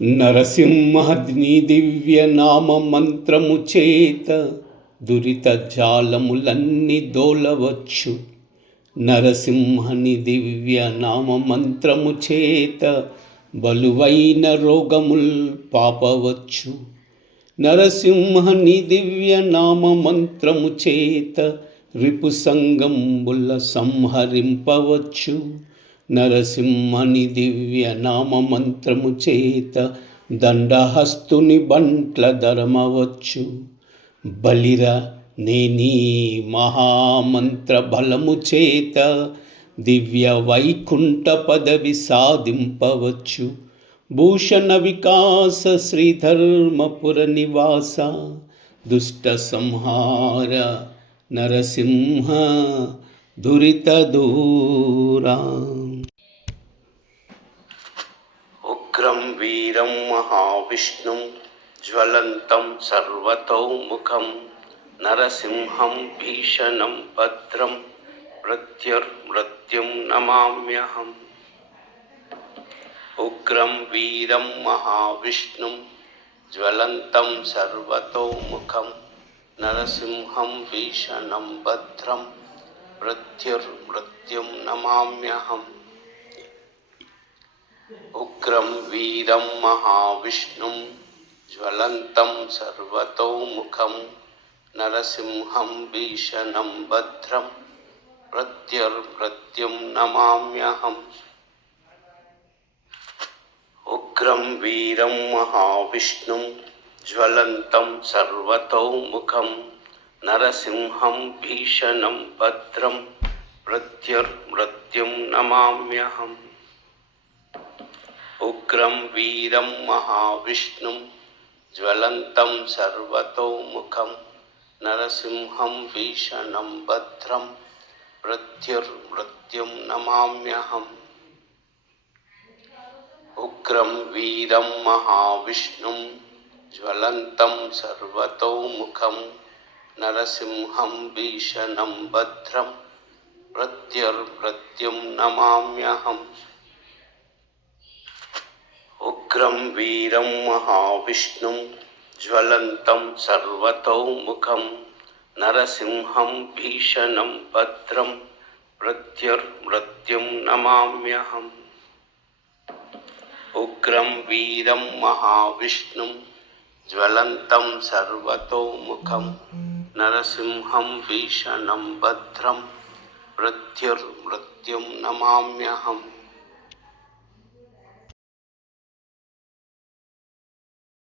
నరసింహని దివ్య నామ మంత్రము చేత దురిత జాలములన్నీ దోలవచ్చు. నరసింహని దివ్య నామ మంత్రము చేత బలువైన రోగముల్ పాపవచ్చు. నరసింహని దివ్య నామ మంత్రము చేత రిపు సంగంబుల సంహరింపవచ్చు. నరసింహని దివ్య నామ మంత్రము చేత దండహస్తుని బంట్ల ధరమవచ్చు. బలిర నేనీ మహామంత్ర బలము చేత దివ్య వైకుంఠ పదవి సాధింపవచ్చు. భూషణ వికాస శ్రీధర్మపుర నివాస దుష్ట సంహార నరసింహ దురిత దూరా. ఉగ్రం వీరం మహావిష్ణుం జ్వలంతం సర్వతోముఖం నరసింహం భీషణం భద్రం ప్రత్యర్మృత్యుం నమామ్యహం. ఉగ్రం వీరం మహావిష్ణుం జ్వలంతం సర్వతోముఖం నరసింహం భీషణం భద్రం ప్రత్యర్మృత్యుం నమామ్యహం. ఉగ్రం వీరం మహావిష్ణుం జ్వలంతం సర్వతోముఖం నరసింహం భీషణం భద్రం ప్రత్యర్మృత్యుం నమామ్యహం. ఉగ్రం వీరం మహావిష్ణుం జ్వలంతం సర్వతోముఖం నరసింహం భీషణం భద్రం ప్రత్యర్మృత్యుం నమామ్యహం. ఉగ్రం వీరం మహావిష్ణుం జ్వలంతం సర్వతోముఖం నరసింహం భీషణం భద్రం ప్రత్యర్మృత్యుం నమామ్యహం. ఉగ్రం వీరం మహావిష్ణుం జ్వలంతం సర్వతోముఖం నరసింహం భీషణం భద్రం ప్రత్యర్మృత్యుం నమామ్యహం. ఉగ్రం వీరం మహావిష్ణుం జ్వలంతం సర్వతోముఖం నరసింహం భీషణం భద్రం ప్రత్యర్మృత్యుం నమామ్యహం. ఉగ్రం వీరం మహావిష్ణుం జ్వలంతం సర్వతోముఖం నరసింహం భీషణం భద్రం ప్రత్యర్మృత్యుం నమామ్యహం.